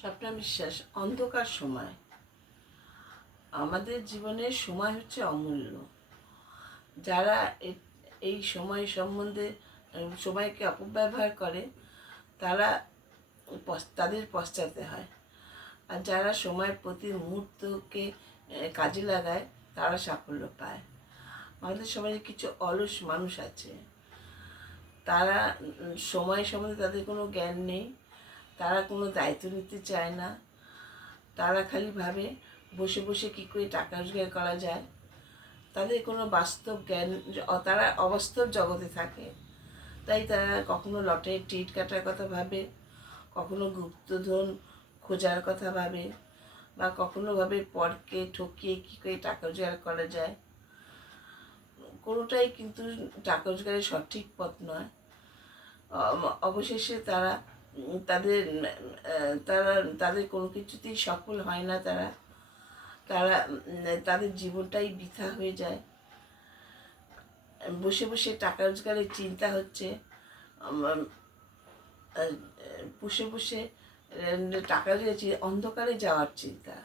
স্বপ্না বিশ্বাস। অন্ধকার সময়। আমাদের জীবনের সময় হচ্ছে অমূল্য। যারা এই সময় সম্বন্ধে সময়কে অপব্যবহার করে তারা তাদের পশ্চাতে হয়। আর যারা সময়ের প্রতি মুহূর্তকে কাজে লাগায় তারা সাফল্য পায়। আমাদের সমাজে কিছু অলস মানুষ আছে, তারা সময় সম্বন্ধে তাদের কোনো জ্ঞান নেই, তারা কোনো দায়িত্ব নিতে চায় না। তারা খালি ভাবে বসে বসে কী করে টাকা রোজগার করা যায়। তাদের কোনো বাস্তব জ্ঞান, তারা অবাস্তব জগতে থাকে। তাই তারা কখনো লটারির টিকিট কাটার কথা ভাবে, কখনো গুপ্তধন খোঁজার কথা ভাবে, বা কখনো ভাবে পরকে ঠকিয়ে কী করে টাকা রোজগার করা যায়। কোনোটাই কিন্তু টাকা রোজগারের সঠিক পথ নয়। অবশেষে তারা তাদের তারা তাদের কোনো কিছুতেই সফল হয় না। তারা তারা তাদের জীবনটাই বৃথা হয়ে যায়। বসে বসে টাকা রোজগারের চিন্তা হচ্ছে, বসে বসে টাকা রোজগার অন্ধকারে যাওয়ার চিন্তা।